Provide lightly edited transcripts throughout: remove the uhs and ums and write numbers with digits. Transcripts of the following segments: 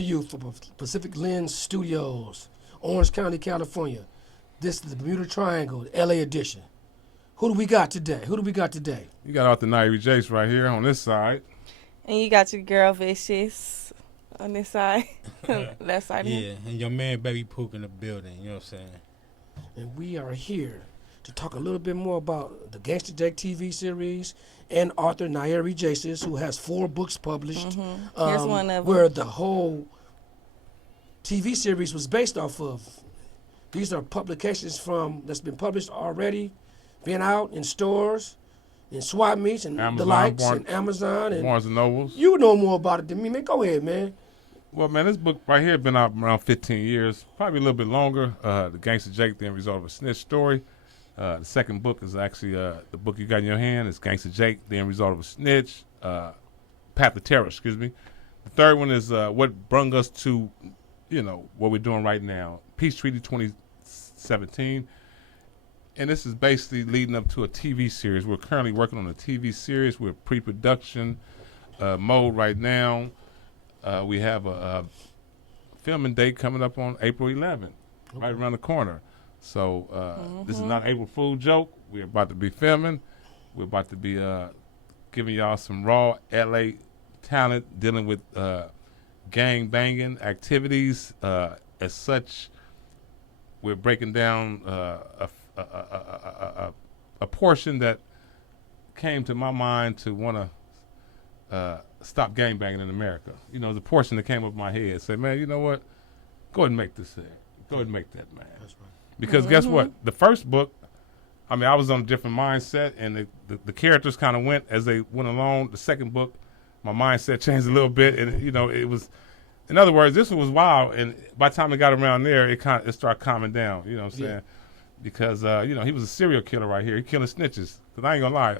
to you from Pacific Lens Studios, Orange County, California. This is the Bermuda Triangle LA Edition. Who do we got today? You got author Na Jace right here on this side. And you got your girl Vicious on this side. Left side. Yeah, and your man Baby Pook in the building, you know what I'm saying? And we are here to talk a little bit more about the Gangster Jake TV series and author Na Jace, who has 4 books published. Here's one of them. Where the whole TV series was based off of. These are publications that's been published already, been out in stores, in swap meets and Amazon, the likes, and Amazon. And Barnes and Nobles. You know more about it than me, man. Go ahead, man. Well, man, this book right here been out around 15 years, probably a little bit longer. The Gangster Jake, the end result of a snitch story. The second book is actually the book you got in your hand. It's Gangster Jake, the end result of a snitch. Path of Terror, excuse me. The third one is what brung us to, what we're doing right now. Peace Treaty 2017. And this is basically leading up to a TV series. We're currently working on a TV series. We're pre-production mode right now. We have a filming date coming up on April 11th, right around the corner. So this is not an April Fool joke. We're about to be filming. We're about to be giving y'all some raw LA talent dealing with gang banging activities. As such, we're breaking down a portion that came to my mind to want to stop gang banging in America. The portion that came up my head. Say, man, you know what? Go ahead and make this here. Go ahead and make that, man. That's right. Because guess what? The first book, I was on a different mindset, and the characters kind of went as they went along. The second book, my mindset changed a little bit, and it was, in other words, this one was wild. And by the time it got around there, it started calming down. You know what I'm saying? Because he was a serial killer right here. He killing snitches. Because I ain't gonna lie,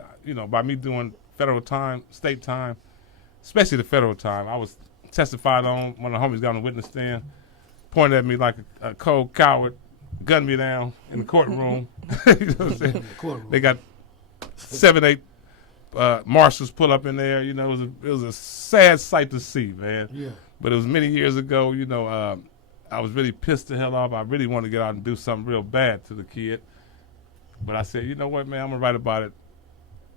by me doing federal time, state time, especially the federal time, I was testified on. One of the homies got on the witness stand, pointed at me like a cold coward, gunned me down in the courtroom. You know what I'm saying? They got 7, 8 marshals pull up in there. It was a sad sight to see, man. Yeah. But it was many years ago. I was really pissed the hell off. I really wanted to get out and do something real bad to the kid. But I said, you know what, man, I'm going to write about it.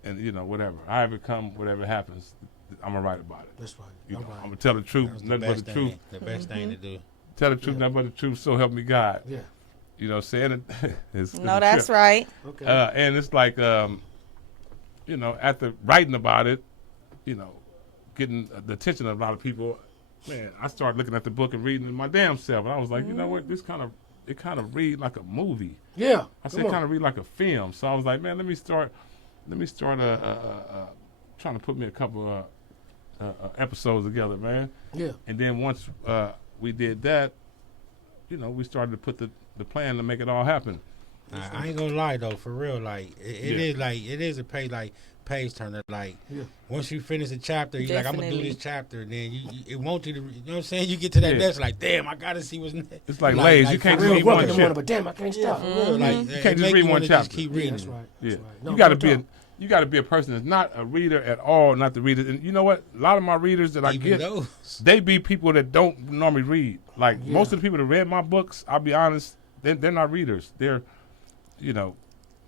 And, whatever. I ever come, whatever happens, I'm going to write about it. That's right. I'm going to tell the truth, nothing but the truth. The best thing to do. Tell the truth, nothing but the truth, so help me God. Yeah. You know what I'm saying? It's that's right. Okay. And it's like, after writing about it, getting the attention of a lot of people, man, I started looking at the book and reading it my damn self, and I was like, you know what, it kind of read like a movie. Yeah. I said, kind of read like a film. So I was like, man, let me start trying to put me a couple episodes together, man. Yeah. And then once we did that, we started to put the plan to make it all happen. I ain't gonna lie though, for real, it is a page turner. Once you finish a chapter, you're like, I'm gonna do this chapter, then it wants you to, you know what I'm saying? You get to that desk like, damn, I gotta see what's next. It's like Lays, you can't just read one chapter. But damn, I can't stop. You can't just read one chapter. Just keep reading. That's right. Yeah. No, you got to be a person that's not a reader at all, not the reader. And you know what? A lot of my readers that I get, they be people that don't normally read. Most of the people that read my books, I'll be honest, they're not readers. They're,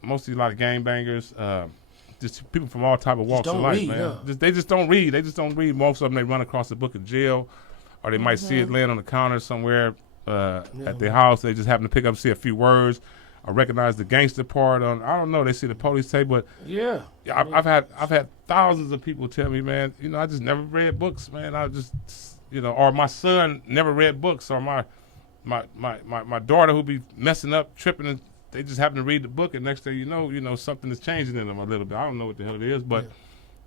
mostly a lot of gangbangers, just people from all type of walks of life, man. They just don't read. Most of them, they run across the book in jail, or they might see it laying on the counter somewhere at their house. They just happen to pick up, see a few words, or recognize the gangster part on. I don't know. They see the police tape, but I've had thousands of people tell me, man, I just never read books, man. I just, or my son never read books, or my daughter who be messing up, tripping, and they just happen to read the book, and next thing you know, something is changing in them a little bit. I don't know what the hell it is, but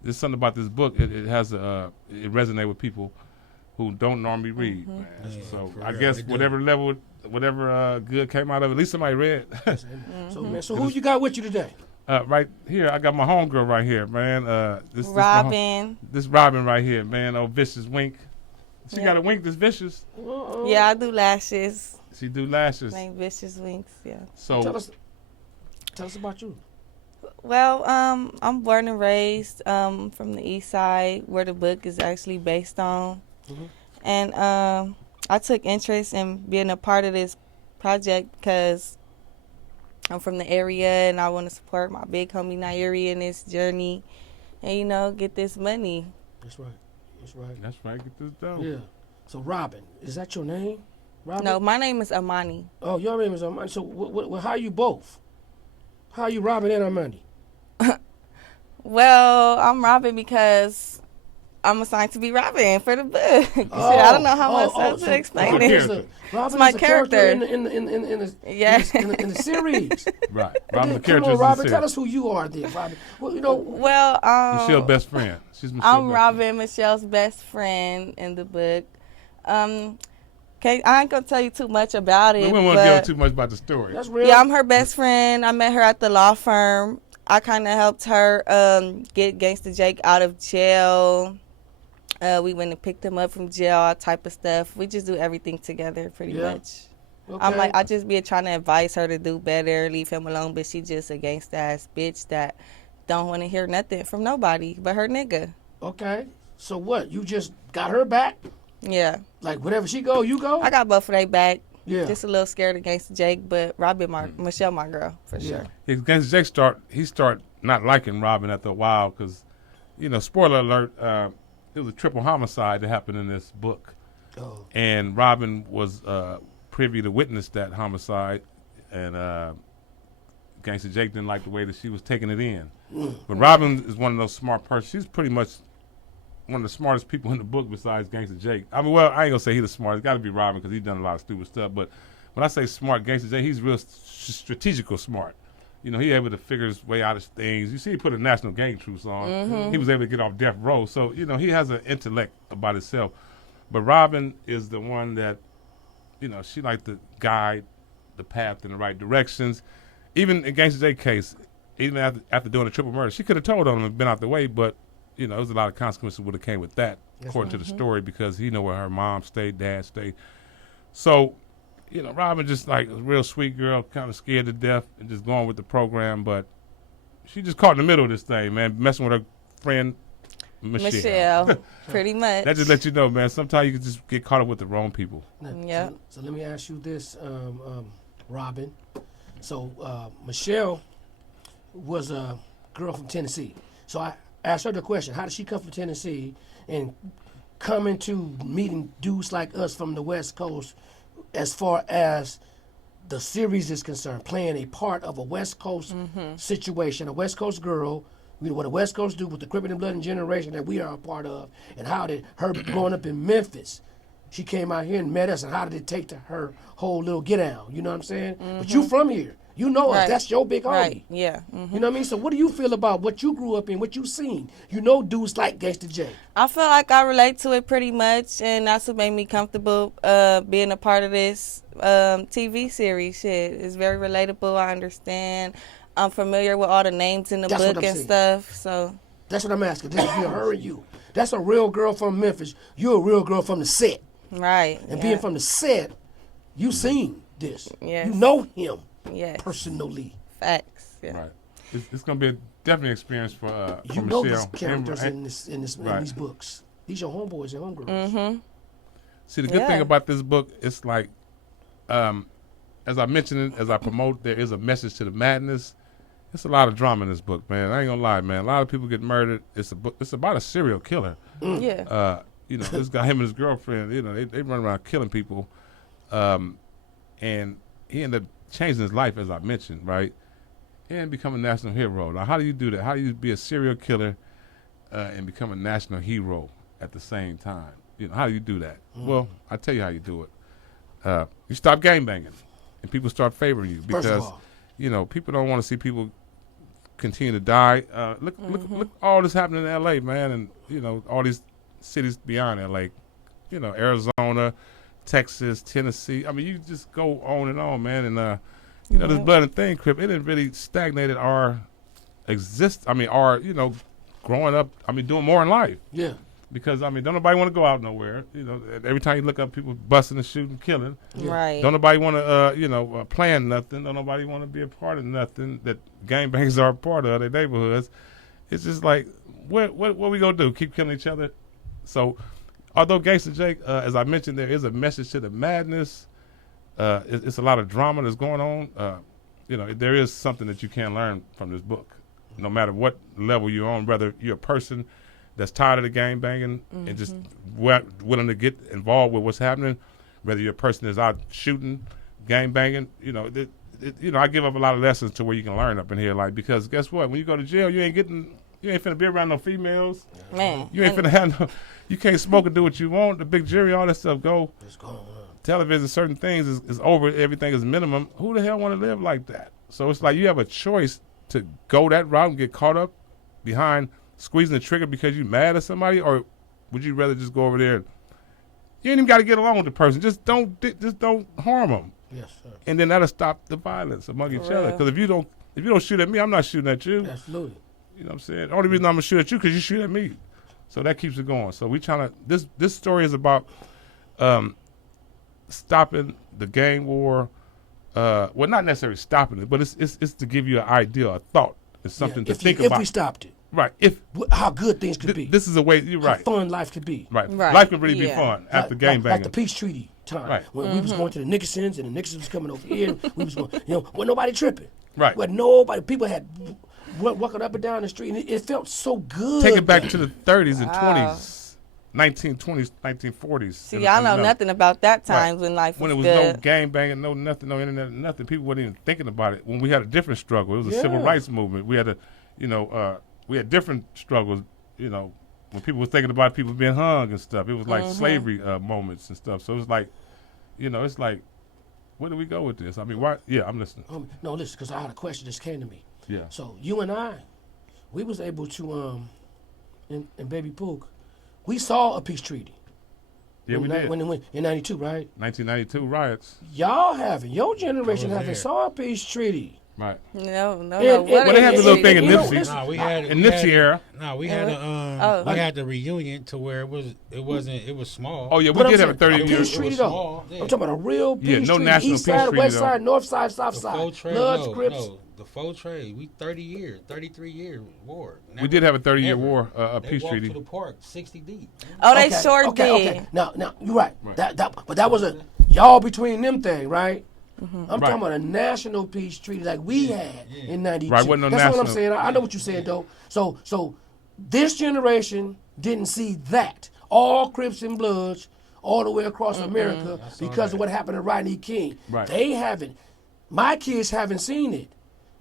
there's something about this book. It has it resonates with people who don't normally read, man. So I guess whatever level, whatever good came out of it, at least somebody read. So who you got with you today? Right here, I got my homegirl right here, man. Robin. This Robin right here, man. Oh, Vicious Wink. She got a wink that's vicious. Yeah, I do lashes. She do lashes. Like Vicious Winks, yeah. So tell us about you. Well, I'm born and raised from the east side, where the book is actually based on. And I took interest in being a part of this project because I'm from the area and I want to support my big homie Nairi in this journey and, you know, get this money. That's right. That's right. That's right. Get this done. Yeah. So Robin, is that your name? Robin? No, my name is Amani. Oh, your name is Armani. So how are you both? How are you Robin and Armani? Well, I'm Robin because I'm assigned to be Robin for the book. I don't know how much to explain it. Robin my is a character in the series. Right. Robin, the Come character on, is Robin, in the tell series. us who you are then, Robin. Well, you know. Well, Michelle's best friend. She's Michelle's I'm best Robin, Michelle's best friend in the book. Okay, I ain't gonna tell you too much about it. We don't want to give too much about the story. That's real. Yeah, I'm her best friend. I met her at the law firm. I kind of helped her get Gangster Jake out of jail. We went and picked him up from jail, all type of stuff. We just do everything together pretty much. Okay. I'm like, I just be trying to advise her to do better, leave him alone, but she just a gangsta ass bitch that don't want to hear nothing from nobody but her nigga. Okay. So what? You just got her back? Yeah. Like wherever she go, you go? I got both of they back. Yeah. Just a little scared of Gangster Jake, but Robin, Michelle, my girl, for sure. Yeah, Gangster Jake start not liking Robin after a while because, you know, spoiler alert, it was a triple homicide that happened in this book. Oh. And Robin was privy to witness that homicide, and Gangster Jake didn't like the way that she was taking it in. But Robin is one of those smart persons. She's pretty much one of the smartest people in the book besides Gangster Jake. I mean, well, I ain't gonna say he's the smartest. It's got to be Robin because he's done a lot of stupid stuff. But when I say smart, Gangster Jake, he's real strategical smart. You know, he able to figure his way out of things. You see, he put a national gang truce on. Mm-hmm. He was able to get off death row. So, you know, he has an intellect about himself. But Robin is the one that, you know, she like to guide the path in the right directions. Even in Gangster Jake's case, even after doing a triple murder, she could have told on him and been out the way, but you know, there was a lot of consequences would have came with that, according to the story, because he know where her mom stayed, dad stayed. So, you know, Robin just like a real sweet girl, kind of scared to death and just going with the program, but she just caught in the middle of this thing, man, messing with her friend Michelle. Pretty much. That just lets you know, man, sometimes you can just get caught up with the wrong people. Yeah. So let me ask you this, Robin. So Michelle was a girl from Tennessee. So I asked her the question, how did she come from Tennessee and come into meeting dudes like us from the West Coast as far as the series is concerned, playing a part of a West Coast situation, a West Coast girl, what a West Coast do with the Crippin' and Blood and generation that we are a part of, and how did her growing up in Memphis, she came out here and met us, and how did it take to her whole little get out, you know what I'm saying? But you from here. You know us. That's your big homie. Right, yeah. Mm-hmm. You know what I mean? So what do you feel about what you grew up in, what you seen? You know dudes like Gangster Jake. I feel like I relate to it pretty much, and that's what made me comfortable being a part of this TV series. Shit, it's very relatable. I understand. I'm familiar with all the names in the book and stuff. So that's what I'm asking. This is her and you. That's a real girl from Memphis. You're a real girl from the set. Right. And being from the set, you seen this. Yes. You know him. Yes. Personally. Facts. Yeah. Right. It's going to be definitely an experience for you for know Michelle. these characters in these books. These are homeboys and homegirls. Mm-hmm. See, the good thing about this book, it's like, as I mentioned it, as I promote, there is a message to the madness. It's a lot of drama in this book, man. I ain't gonna lie, man. A lot of people get murdered. It's a book. It's about a serial killer. Yeah. You know, this guy, him and his girlfriend, you know, they run around killing people, and he ended up changing his life, as I mentioned, right? And become a national hero. Now, how do you do that? How do you be a serial killer and become a national hero at the same time? You know, how do you do that? Well, I tell you how you do it. You stop gangbanging, and people start favoring you because, you know, people don't want to see people continue to die. Look, all this happening in L.A., man, and you know, all these cities beyond L.A. You know, Arizona, Texas, Tennessee. I mean, you just go on and on, man. And you know, this blood and thing, Crip, it didn't really stagnated our our, you know, growing up. I mean, doing more in life. Yeah. Because I mean, don't nobody want to go out nowhere. You know, every time you look up, people busting and shooting, killing. Yeah. Right. Don't nobody want to, plan nothing. Don't nobody want to be a part of nothing that gangbangs are a part of their neighborhoods. It's just like, what we gonna do? Keep killing each other? So, although Gangster Jake, as I mentioned, there is a message to the madness. It's a lot of drama that's going on. There is something that you can learn from this book, no matter what level you're on, whether you're a person that's tired of the gang banging and just willing to get involved with what's happening, whether you're a person that's out shooting, gang banging. I give up a lot of lessons to where you can learn up in here, like, because guess what? When you go to jail, you ain't finna be around no females. Man, you ain't finna have no. You can't smoke and do what you want. The big jury, all that stuff go. It's going on. Television, certain things is over. Everything is minimum. Who the hell want to live like that? So it's like you have a choice to go that route and get caught up behind squeezing the trigger because you mad at somebody, or would you rather just go over there? You ain't even got to get along with the person. Just don't harm them. Yes, sir. And then that'll stop the violence among each other. Because if you don't shoot at me, I'm not shooting at you. Absolutely. You know what I'm saying? The only reason I'm gonna shoot at you because you shoot at me. So that keeps it going. So we trying to. This story is about stopping the gang war. Well, not necessarily stopping it, but it's to give you an idea, a thought. It's something to think about. If we stopped it. Right. How good things could be. This is a way. You're right. How fun life could be. Right. Life could really be fun after gang banging. Like the peace treaty time. Right. When we was going to the Nickersons and the Nickersons was coming over here. We was going, when nobody tripping. Right. When nobody, people had walking up and down the street, and it felt so good. Take it back to the 30s and 20s, 1920s, 1940s. See, y'all know nothing about that time when life was when it was good. no gang banging, no nothing, no internet, nothing. People weren't even thinking about it. When we had a different struggle, it was a civil rights movement. We had we had different struggles. When people were thinking about people being hung and stuff, it was like slavery moments and stuff. So it was like, it's like, where do we go with this? I mean, why? Yeah, I'm listening. No, listen, because I had a question that came to me. Yeah. So you and I, we was able to, in Baby Pook, we saw a peace treaty. Yeah, we did. When it went in 92, right? 1992 riots. Your generation haven't saw a peace treaty. Right. No. Well, they had the little thing in Nipsey. No, we had Nipsey era. No, we had we had the reunion to where it was small. Oh yeah, we did have a 30-year peace treaty though. I'm talking about a real peace treaty. National East peace side, treaty, west though. side, north side, south side. Bloods, Crips. The full trade. We 33 year war. We did have a 30-year war, a they peace walked treaty. to the park 60 deep. Oh, they sure did. Okay. Now you're right. But that was a y'all between them thing, right? I'm talking about a national peace treaty like we had in 92. Right, wasn't no That's national. what I'm saying. I know what you're saying, though. So this generation didn't see that. All Crips and Bloods all the way across America because of what happened to Rodney King. Right. They haven't. My kids haven't seen it.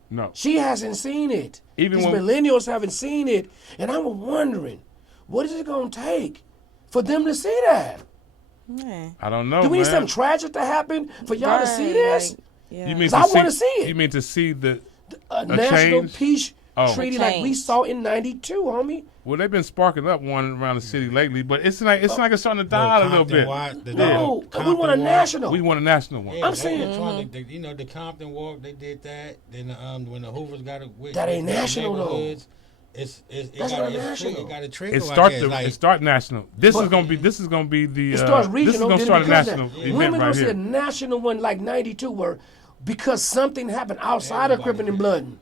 No. She hasn't seen it. Even These when millennials haven't seen it. And I'm wondering, what is it going to take for them to see that? Yeah. I don't know. Do we need man. something tragic to happen for y'all to see this? Yeah. You mean I want to see it. You mean to see A national change? peace treaty like we saw in 92, homie. Well, they've been sparking up one around the city lately, but it's like it's starting to die a little bit. No, we want a national. We want a national one. I'm saying, the Compton Walk, they did that. Then when the Hoovers got it, that ain't national though. That's not national. It got a trigger. It start national. This is gonna be the. It starts regional. This is gonna start a national event When we right gonna see here. a national one like 92 where because something happened outside of Crippin' and Bloodin'.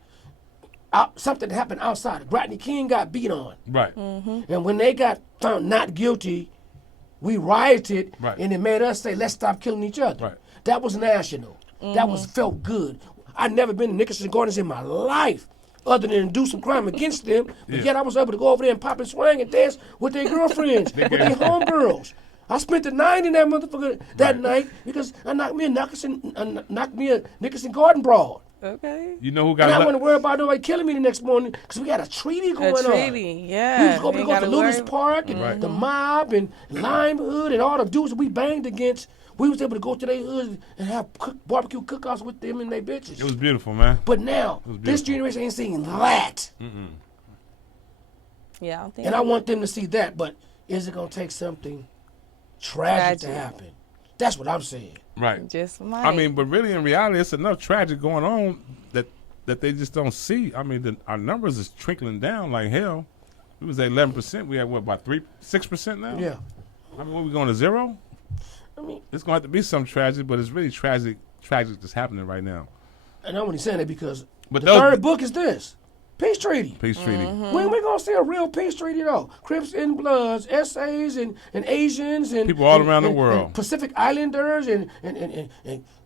Something happened outside. Rodney King got beat on. Right. And when they got found not guilty, we rioted, and it made us say, let's stop killing each other. Right. That was national. That felt good. I'd never been to Nickerson Gardens in my life other than do some crime against them, but yet I was able to go over there and pop and swing and dance with their girlfriends, with their homegirls. I spent the night in that motherfucker that night because I knocked me a Nickerson Garden brawl. Okay. You know who got? And I wasn't worried about nobody killing me the next morning because we got a treaty going on. Yeah. We was going to go to Lewis Park and the mob and Lime Hood and all the dudes that we banged against. We was able to go to their hoods and have barbecue cookouts with them and their bitches. It was beautiful, man. But now, this generation ain't seeing that. Yeah, I don't think. And I want them to see that, but is it going to take something tragic to happen? That's what I'm saying. Right. Just might. I mean, but really in reality, it's enough tragic going on that they just don't see. I mean, our numbers is trickling down like hell. We was at 11%. We have what, about 6% now? Yeah. I mean, we going to zero? I mean, it's going to have to be some tragic, but it's really tragic that's happening right now. And I'm only saying that because but the third book is this. Peace treaty. Peace treaty. When we gonna see a real peace treaty though? Crips and Bloods, essays and Asians and people all around the world, and Pacific Islanders and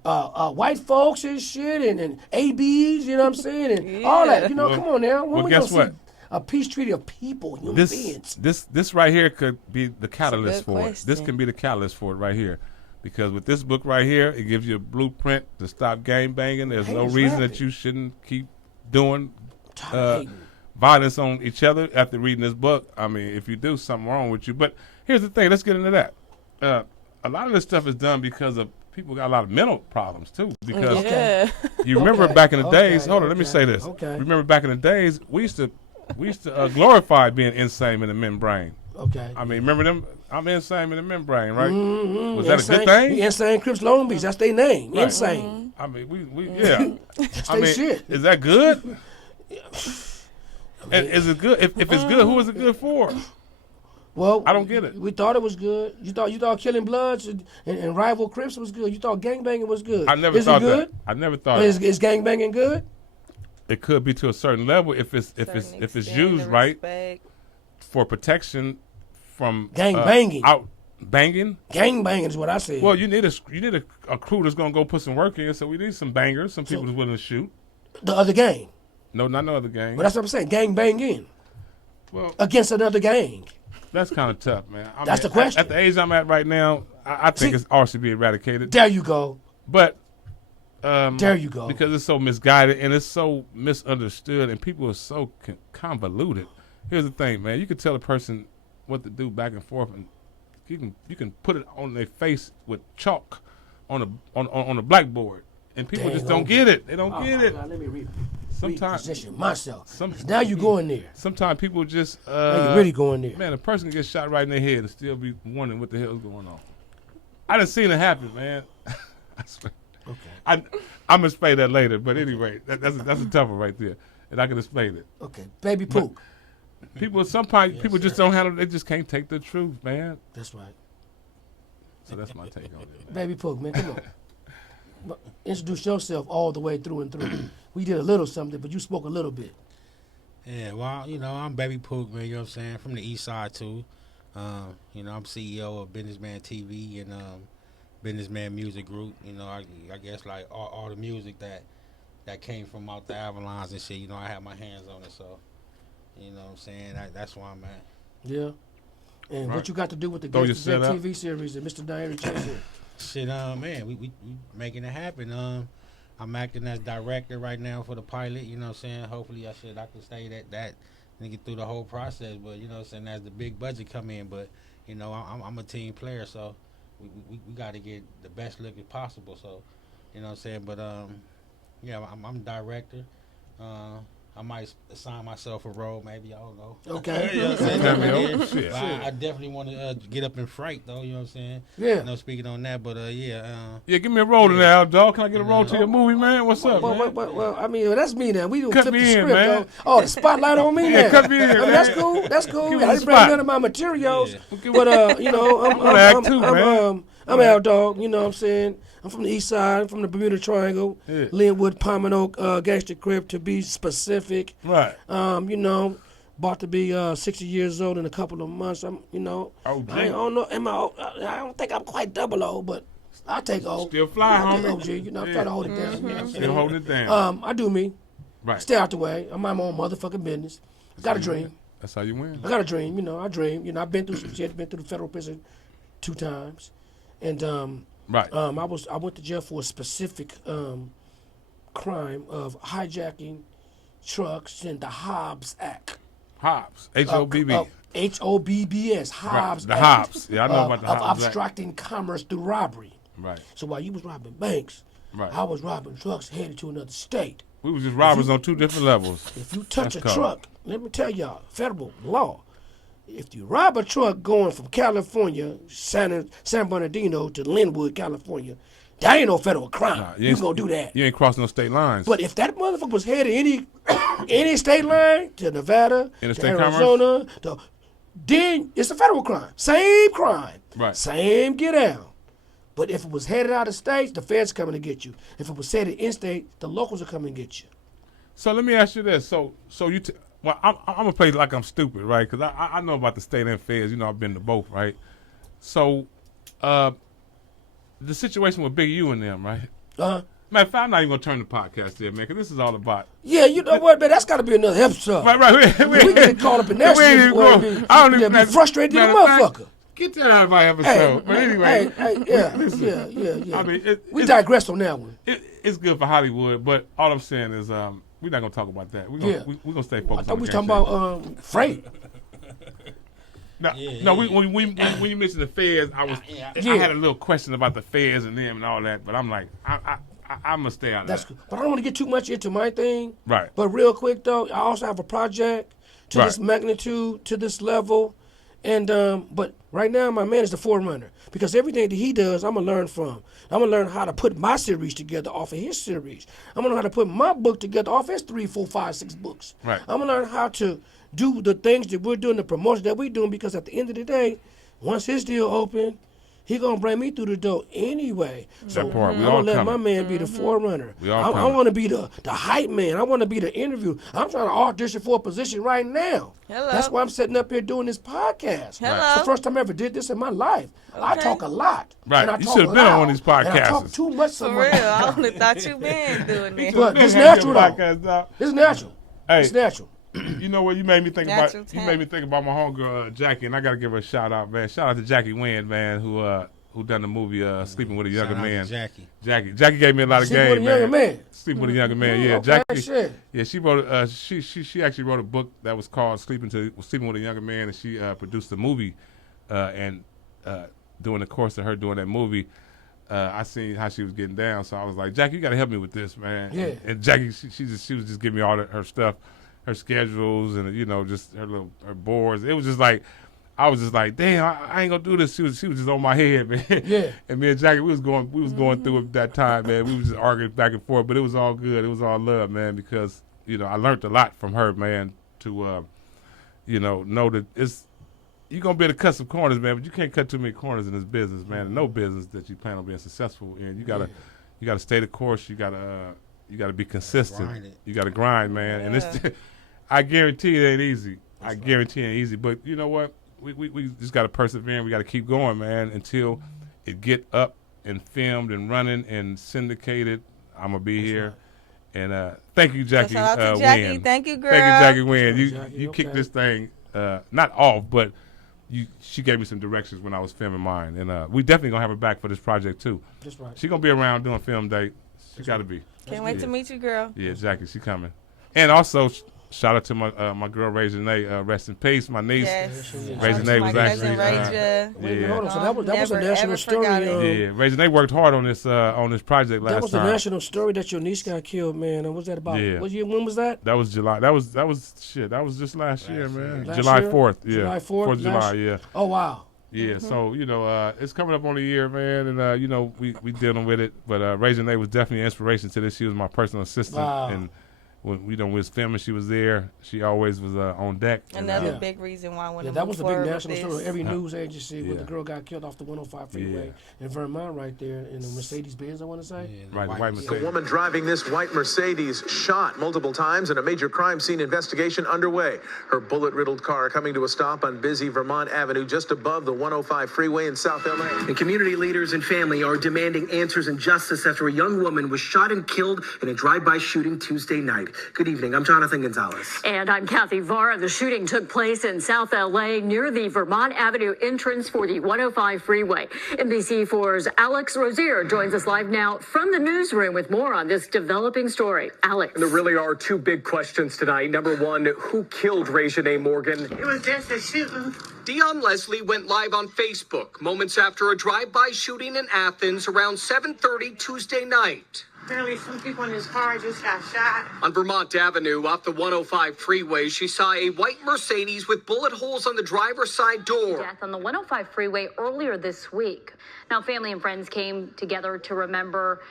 white folks and shit and ABs, you know what I'm saying, and all that. You know, come on now. When we guess gonna what? see a peace treaty of people, human beings? This right here could be the catalyst for question. it. This can be the catalyst for it right here. Because with this book right here, it gives you a blueprint to stop gang banging. There's no reason that you shouldn't keep doing violence on each other after reading this book. I mean, if you do, something wrong with you. But here's the thing. Let's get into that. A lot of this stuff is done because of people got a lot of mental problems, too. Because you remember back in the days. Hold on, let me say this. Remember back in the days, we used to glorify being insane in the men's brain. Okay. I mean, remember them? I'm insane in the men's brain, right? Mm-hmm. Was that a good thing? Insane Crips Long Beach. That's their name. Right. Insane. I mean, we yeah. That's I their mean, shit. is that good? And is it good? If it's good, who is it good for? Well, I don't get it. We thought it was good. You thought killing Bloods and rival Crips was good. You thought gangbanging was good. I never thought that. I never thought. Is gangbanging good? It could be to a certain level if it's used right for protection from gang banging. Out banging. Gang banging is what I said. Well, you need a crew that's gonna go put some work in. So we need some bangers, some people that's willing to shoot. The other gang. No, not no other gang. But that's what I'm saying. Gang banging. Well, against another gang. That's kind of tough, man. That's the question. At the age I'm at right now, I think it's all should be eradicated. There you go. But there you go. Because it's so misguided and it's so misunderstood and people are so convoluted. Here's the thing, man. You can tell a person what to do back and forth, and you can put it on their face with chalk on a blackboard, and people just don't get it. They don't get it. Let me sometimes reposition myself. Now you go in there. Sometimes people just now you really go in there. Man, a person can get shot right in their head and still be wondering what the hell is going on. I done seen it happen, man. I swear. Okay. I'm gonna explain that later, but anyway, that's a tough one right there, and I can explain it. Okay, baby poop. People sometimes people just don't handle. They just can't take the truth, man. That's right. So that's my take on it. Man. Baby poop, man, come on. Introduce yourself all the way through and through. We did a little something, but you spoke a little bit. Yeah, well, I'm Baby Pook, man. You know what I'm saying? From the East Side too. I'm CEO of Businessman TV and Businessman Music Group. I guess like all the music that came from out the Avalons and shit. I have my hands on it, so you know what I'm saying. That's why I'm at. Yeah. And right. What you got to do with the Gangster Jake TV series and Mr. Na Jace? Shit, man, we making it happen. I'm acting as director right now for the pilot. You know what I'm saying. Hopefully, I can stay that and get through the whole process. But you know what I'm saying, as the big budget come in. But I'm a team player, so we got to get the best look as possible. So you know what I'm saying. But yeah, I'm director. I might assign myself a role, maybe. I don't know. Okay. You know what I'm saying? I definitely want to get up and fright, though. You know what I'm saying? Yeah. Speaking on that, but yeah. Yeah, give me a role now, dog. Can I get a role to your movie, man? What's up, man? Well, I mean, that's me now. We don't cut flip me the in, script, man. though. Oh, the spotlight on me now. Yeah, cut me in, man. That's cool. That's cool. Give me I the didn't bring spot. none of my materials. Yeah. But, I'm out, dog. You know what I'm saying? I'm from the East Side. I'm from the Bermuda Triangle. Yeah. Linwood, Pomino, Gangster Crib, to be specific. Right. About to be 60 years old in a couple of months. I don't know. I don't think I'm quite 00, but I'll take old. Still fly, I'll homie. take OG. I'm trying to hold it down. You know what I'm Still saying? holding it down. I do me. Right. Stay out the way. I'm my own motherfucking business. I got a dream. That's how you win. I got a dream. I dream. I've been through some shit. Been through the federal prison 2 times, and right. I went to jail for a specific crime of hijacking trucks in the Hobbs Act. Hobbs. H-O-B-B. H-O-B-B-S. Hobbs right. The Act. Hobbs. Yeah, I know about the Hobbs Of obstructing commerce through robbery. Right. So while you was robbing banks, right. I was robbing trucks headed to another state. We was just robbers on 2 different levels. If you touch a truck, let me tell y'all, federal law, if you rob a truck going from California, San Bernardino to Linwood, California, that ain't no federal crime. Nah, you gonna do that. You ain't crossing no state lines. But if that motherfucker was headed any state line to Nevada, interstate to Arizona, then it's a federal crime. Same crime. Right. Same get down. But if it was headed out of state, the feds are coming to get you. If it was headed in-state, the locals are coming to get you. So let me ask you this. So you, well, I'm gonna play like I'm stupid, right? Because I know about the state and feds. You know, I've been to both, right? So, the situation with Big U and them, right? Matter of fact, I'm not even gonna turn the podcast there, man, because this is all about. Yeah, you know what, man? That's got to be another episode. Right. We get caught up in that shit. I don't even be frustrated to the motherfucker. Get that out of my episode. But anyway, yeah. I mean, we digress on that one. It's good for Hollywood, but all I'm saying is, we're not gonna talk about that. We're gonna stay focused. I thought on we was talking about freight. No, when you mentioned the feds, I had a little question about the feds and them and all that, but I'm like, I'm gonna stay out of that. Good. But I don't want to get too much into my thing. Right. But real quick though, I also have a project to this magnitude, to this level, and but right now my man is the forerunner because everything that he does, I'm gonna learn from. I'm gonna learn how to put my series together off of his series. I'm gonna learn how to put my book together off his 3, 4, 5, 6 books. Right. I'm gonna learn how to do the things that we're doing, the promotion that we're doing, because at the end of the day, once his deal open, he gonna bring me through the door anyway. So that part, I'm gonna let my man be the forerunner. I want to be the hype man. I want to be the interview. I'm trying to audition for a position right now. Hello. That's why I'm sitting up here doing this podcast. Hello. It's the first time I ever did this in my life. Okay. I talk a lot. Right. And I You talk should have been on one of these podcasts. And I talk too much. For real, I only thought you been doing this. But it's natural though. It's natural. Hey. It's natural. You know what? You made me think Natural about. You made me think about my homegirl Jackie, and I gotta give her a shout out, man. Shout out to Jackie Wynn, man, who done the movie Sleeping with a Younger Man. Jackie gave me a lot of game, man. Sleeping with a Younger Man, yeah. Jackie, yeah, she wrote. She actually wrote a book that was called Sleeping with a Younger Man, and she produced a movie, and during the course of her doing that movie, I seen how she was getting down, so I was like, Jackie, you gotta help me with this, man. Yeah. And Jackie, she was just giving me all her stuff. Her schedules and just her boards. It was just like I was just like, damn, I ain't gonna do this. She was just on my head, man. Yeah. And me and Jackie, we was going through it that time, man. We was just arguing back and forth, but it was all good. It was all love, man, because I learned a lot from her, man. To know that you're gonna be able to cut some corners, man, but you can't cut too many corners in this business, man. No business that you plan on being successful in. You gotta stay the course. You gotta be consistent. You gotta grind, man. And it's I guarantee it ain't easy. I guarantee it ain't easy. But you know what? We just gotta persevere. We gotta keep going, man, until it get up and filmed and running and syndicated. I'm gonna be here. And thank you, Jackie. Shout out to Jackie. Wynn. Thank you, girl. Thank you, Jackie Wynn. You okay. kicked this thing not off, but she gave me some directions when I was filming mine. And we definitely gonna have her back for this project too. That's right. She gonna be around doing film day. She gotta be. Can't wait to meet you, girl. Yeah, Jackie, she coming. And also, shout out to my girl Reginae, rest in peace, my niece. Yes. Reginae was actually Hold on, so that was a national story. Reginae worked hard on this project last time. That was the national story that your niece got killed, man. And what was that about? Yeah. What year? When was that? That was July. That was just last year, man. July 4th. Yeah. July 4th. 4th of July. Yeah. Oh wow. Yeah, so it's coming up on a year, man, and we dealing with it. But Reginae was definitely an inspiration to this. She was my personal assistant, and when we was filming, she was there. She always was on deck. Another big reason why I want to that move was a big forward national with story. this. Every news agency when the girl got killed off the 105 freeway in Vermont, right there in the Mercedes-Benz, I want to say. Right, the white Mercedes. A woman driving this white Mercedes shot multiple times, and a major crime scene investigation underway. Her bullet-riddled car coming to a stop on busy Vermont Avenue, just above the 105 freeway in South LA. And community leaders and family are demanding answers and justice after a young woman was shot and killed in a drive-by shooting Tuesday night. Good evening. I'm Jonathan Gonzalez. And I'm Kathy Vara. The shooting took place in South LA near the Vermont Avenue entrance for the 105 freeway. NBC4's Alex Rozier joins us live now from the newsroom with more on this developing story. Alex. And there really are two big questions tonight. Number one, who killed Reginae Morgan? It was just a shooting. Dion Leslie went live on Facebook moments after a drive-by shooting in Athens around 7:30 Tuesday night. Apparently some people in his car just got shot. On Vermont Avenue, off the 105 freeway, she saw a white Mercedes with bullet holes on the driver's side door. Death on the 105 freeway earlier this week. Now, family and friends came together to remember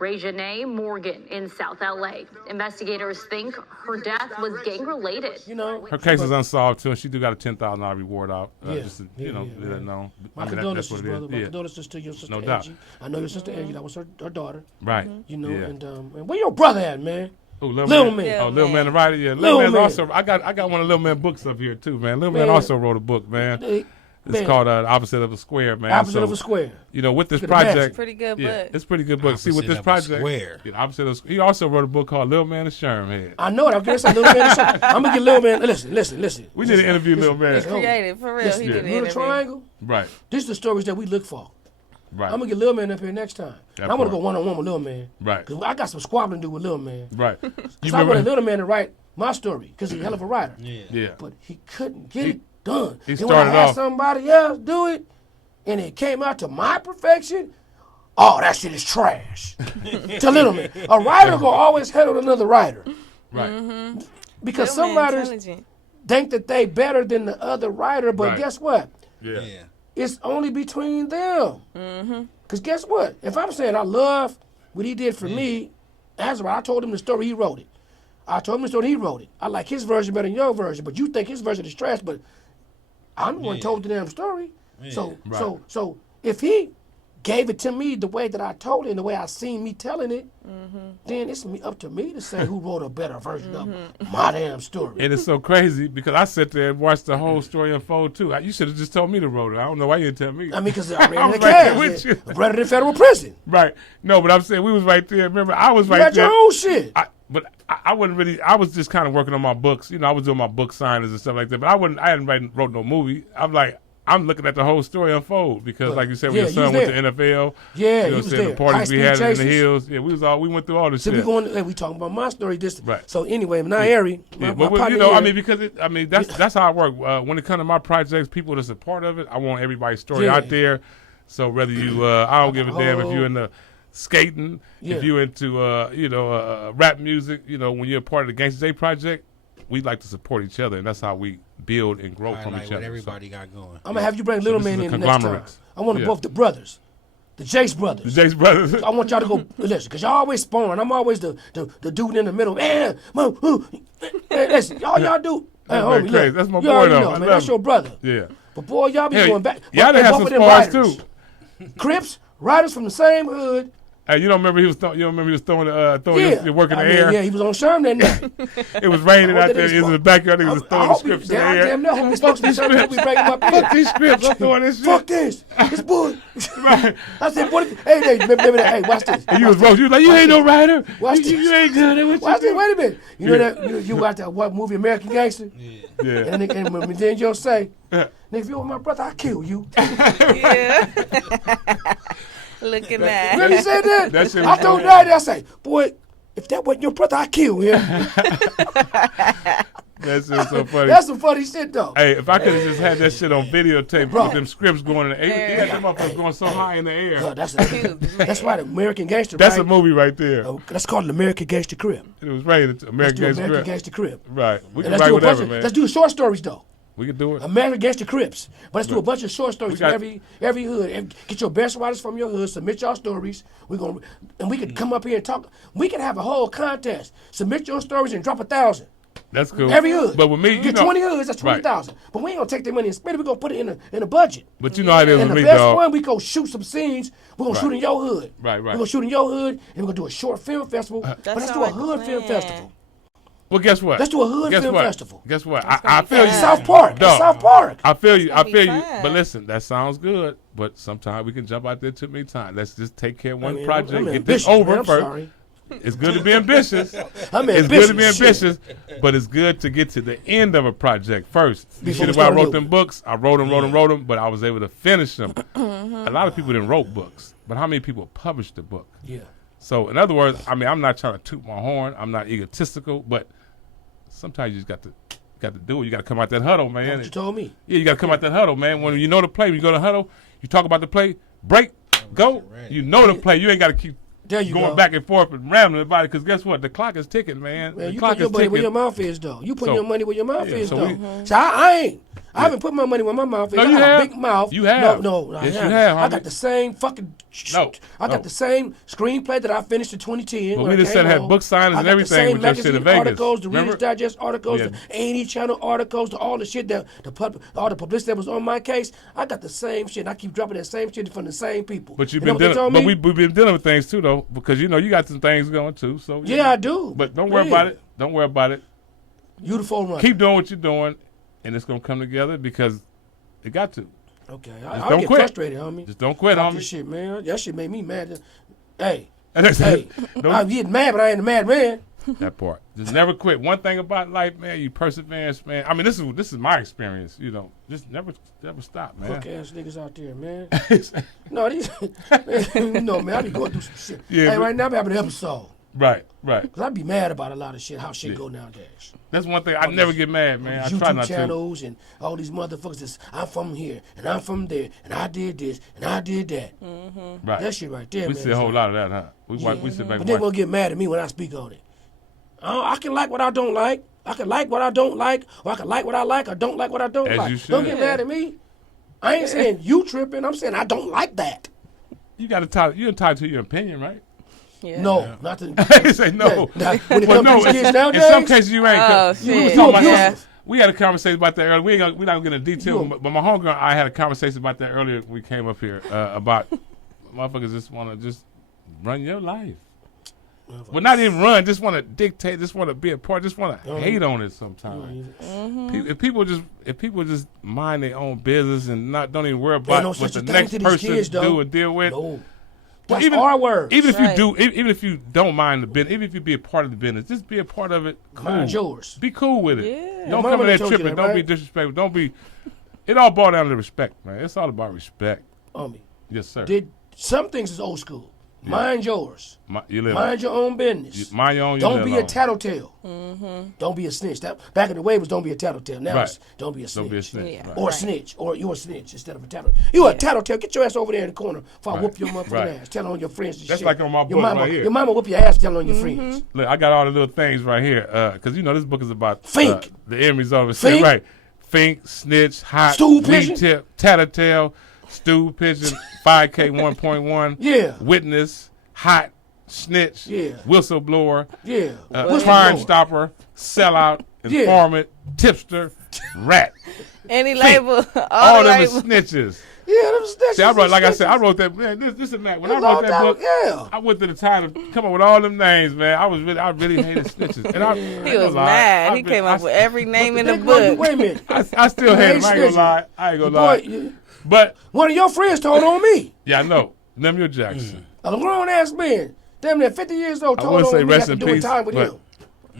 Reginae Morgan in South LA. Investigators think her death was gang-related. Her case is unsolved too, and she do got a $10,000 reward out. Just to, let her know. My condolences, brother. My condolences to your sister Angie. I know your sister Angie. That was her daughter. Right. And where your brother at, man? Who, Lil Lil Man? Man. Oh, Lil Man the writer. Yeah, Lil Lil Man's Man. also. I got one of Lil Man books up here too, man. Lil Man Man. also wrote a book, man. Man. It's called The Opposite of a Square, man. Opposite So, of a Square. You know, with this Look at the project, Pretty good yeah, book. it's a pretty good book. See, with Opposite this of a project, square. yeah, opposite of, he also wrote a book called Lil Man and Shermhead. I know it. I'm gonna say Lil Man. I'm gonna get Lil Man. Listen. We need to interview Lil Man. He's creative, for real. Listen, He did an Bermuda interview. Triangle. Right, These are the stories that we look for. right, I'm gonna get Lil Man up here next time. That I want to part. go one-on-one with Lil Man. right, Cause I got some squabbling to do with Lil Man. right. You Cause I wanted remember? Lil Man to write my story because he's a hell of a writer. Yeah, But he couldn't get it done. he Then when I started had off- somebody else do it, and it came out to my perfection, oh, that shit is trash. To Lil Man. A writer gonna always handle another writer. right. Because Lil some Man writers intelligent. think that they better than the other writer, but Right. guess what? Yeah, Yeah. It's only between them. Because guess what? If I'm saying I love what he did for me, that's right. I told him the story, he wrote it. I told him the story, he wrote it. I like his version better than your version, but you think his version is trash, but I'm the one who told the damn story. So, Right. so if he gave it to me the way that I told it and the way I seen me telling it, then it's up to me to say who wrote a better version of my damn story. And it's so crazy because I sat there and watched the whole story unfold too. You should have just told me to wrote it. I don't know why you didn't tell me. I mean, because I ran I'm in the right there with you. cage. I ran in federal prison. Right. No, but I'm saying we was right there. Remember, I was You right got there. your own shit. I wasn't really. I was just kind of working on my books. You know, I was doing my book signings and stuff like that. But I hadn't wrote no movie. I'm looking at the whole story unfold because, like you said, when your Yeah, son you was went to NFL. Yeah, you know he what was I'm saying, there. the parties High-speed we had in the chases. hills. Yeah, we went through all this So shit. we talking about my story. This, Right. So anyway, Nairi, Yeah, my but partner you know, here, I mean, because that's how I work. When it comes to my projects, people that's a part of it, I want everybody's story Yeah. out there. So whether you, I don't give a damn if you're into skating, Yeah. if you're into, rap music. You know, when you're a part of the Gangster Jake project, we like to support each other, and that's how we build and grow I from like each what other. everybody got going. I'm gonna have you bring Little this is Man a in the next time. conglomerate. I want Yeah. both the brothers, the Jace brothers. The Jace brothers. I want y'all to go listen, cause y'all always spawn. I'm always the dude in the middle. Man, listen, y'all do. Hey, That's homie, crazy. look, That's my you boy, already though. know, I man. love That's him. your brother. Yeah. But boy, y'all be Hell, going back. y'all done and had both some of them spars riders. too. Crips, riders from the same hood. Hey, you don't remember he was throwing Yeah, your work in the I mean, air? Yeah, he was on Sherm that night. It was raining I out hope there. that He was in the is- backyard. He was I throwing the hope scripts he, in the air. damn, that hope we supposed to be Sherm. We bring him up Fuck here. these scripts. I'm doing this shit. Fuck this. It's bull. Right. I said, what if, hey, remember that? Hey, watch this. And you was roast. You was like, you ain't no writer. Watch You this. ain't good at what Watch you this. do. Wait a minute. You know Yeah. that you watch that what movie American Gangster? Yeah. And then you'll say, nigga, if you were my brother, I'd kill you. Yeah. Look at that. Really said that? That shit I was told good. Daddy, I say, boy, if that wasn't your brother, I'd kill him. That's just so funny. That's some funny shit, though. Hey, if I could have just had that shit on videotape, Bro. with them scripts going in the air, you got them motherfuckers going so high in the air. That's why the American Gangster, That's right? a movie right there. That's called an American Gangster Crib. It was rated American Let's do Gangster American Crib. Gangster Crib. Right. We And can let's write do a bunch whatever, of, man. let's do short stories, though. We can do it. American Gangster Crips. But let's do a bunch of short stories got- from every hood. And get your best writers from your hood. Submit your stories. And we could come up here and talk. We could have a whole contest. Submit your stories and drop 1,000. That's cool. Every hood. But with me, you get know, 20 hoods. That's 20,000. But we ain't gonna take their money and spend it. We are gonna put it in a budget. But you know how it is And with the me, best dog. one, we go shoot some scenes. We're gonna Right. shoot in your hood. Right. We're gonna shoot in your hood, and we're gonna do a short film festival. But let's do a sound like hood a film plan. festival. Well, guess what? Let's do a hood Guess film what? festival. Guess what? That's I gonna be feel fun. you. In South Park. In Dog. South Park. I feel you. I gonna be feel you. fun. But listen, that sounds good. But sometimes we can jump out there too many times. Let's just take care of one I mean, project, I'm get this ambitious, over man. I'm first. sorry. It's good to be ambitious. I'm It's ambitious. good to be ambitious, but it's good to get to the end of a project first. You Before see we the way I start wrote new. them books? I wrote them, but I was able to finish them. A lot of people didn't wrote books, but how many people published the book? Yeah. So in other words, I mean, I'm not trying to toot my horn. I'm not egotistical, but sometimes you just got to do it. You got to come out that huddle, man. That's what you told me. Yeah, you got to come out that huddle, man. When you know the play, when you go to huddle, you talk about the play, break, go. You know the play. You ain't got to keep There you going go. back and forth and rambling about it, because guess what? The clock is ticking, man. Man, The you clock put your is money where ticking. your mouth is, though. You put So- your money where your mouth yeah, is, so though. we- So I I haven't put my money where my mouth is. No, I you got have. a big mouth. You have. No, Yes, I you haven't. have, I homie. got the same fucking. No, I got no. the same screenplay that I finished in 2010. But when we I just came said had home. book signings I and got everything the with your same shit in magazine Vegas. articles, the Remember? Reader's Digest articles, Yeah. the A&E channel articles, all the shit that all the publicity that was on my case. I got the same shit. I keep dropping that same shit from the same people. But you've You know been what they dealing. told But me? we've been dealing with things too, though, because you know you got some things going too. So Yeah, I do. But don't worry Yeah. about it. Don't worry about it. You the phone runner. Keep doing what you're doing, and it's gonna come together because it got to. Okay, Just I don't get quit. frustrated, homie. Just don't quit, Fuck homie. this shit, man. That shit made me mad. Hey, And that's hey, Don't- I'm getting mad, but I ain't a mad man. That part. Just never quit. One thing about life, man, you perseverance, man. I mean, this is my experience. You know, just never stop, man. Fuck ass niggas out there, man. No, these, man, I be going through some shit. Yeah, Hey, but- right now I'm having an episode. Right. Cause I be mad about a lot of shit, how shit Yeah. go nowadays. That's one thing. I never get mad, man. I YouTube try not channels and all these motherfuckers that's, I'm from here, and I'm from there, and I did this, and I did that. to. Right. That shit right there, We man. see a whole lot of that, huh? We sit back But and they watch. gonna get mad at me when I speak on it. I can like what I don't like. I can like what I don't like, or I can like what I like, or don't like what I don't As like. you should. Don't get mad at me. I ain't saying you tripping. I'm saying I don't like that. You got to tie. You're entitled to your opinion, right? Yeah. No, not to. He say no. Now, when it Well, comes no. to these kids In nowadays, some cases, you ain't. Oh, We shit. was talking about Yeah. this. We had a conversation about that earlier. We're not gonna get into detail, You- but my homegirl and I had a conversation about that earlier when we came up here about motherfuckers just want to just run your life. Well, not even run, just want to dictate, just want to be a part, just want to hate on it sometimes. If people just mind their own business and don't even worry about no what such the a thing next to these person kids, do though. and deal with. no. Well, That's our word. Even if Right. you do, even if you don't mind the business, even if you be a part of the business, just be a part of it. Cool. Mind yours. Be cool with it. Yeah. Don't Mama come in there told you tripping. that, Don't be right? disrespectful. Don't be. It all boils down to respect, man. It's all about respect. Homie, Yes, sir. some things is old school. Mind yours. You live. Mind your own business. Mind your own. You Don't live be a alone. tattletale. Don't be a snitch. That back in the way was don't be a tattletale. Now Right. it's don't be a snitch. Don't be a snitch. Yeah. Right. Or a Right. snitch. Or you're a snitch instead of a tattletale. You a tattletale. Get your ass over there in the corner before I Right. whoop your motherfucking Right. ass. Tell on your friends and That's shit. like on my your book mama, right here. Your mama whoop your ass telling on your friends. Look, I got all the little things right here because you know this book is about Fink. the end result of it. Fink. Right. Fink, snitch, hot, Stool weed pigeon. tip, tattletale, stool pigeon, 5K 1.1, Yeah. witness, hot, snitch, Yeah. whistleblower, Yeah. crime Whistleblower. stopper, sellout, Yeah. informant, tipster, rat. Any label, All all the them is labels. snitches. Yeah, that's See, I wrote, like I said, I wrote that, man, this and that. When I wrote that book, Yeah. I went to the time to come up with all them names, man. I really hated snitches. And I He was mad. He came up with every name in the book. Wait a minute. I still hate him. I ain't gonna lie. I ain't gonna lie. Boy, But one of your friends told on me. yeah, I know. Lemuel Jackson. A grown ass man, damn near 50 years old, I told wouldn't on say me rest after in doing peace. time with but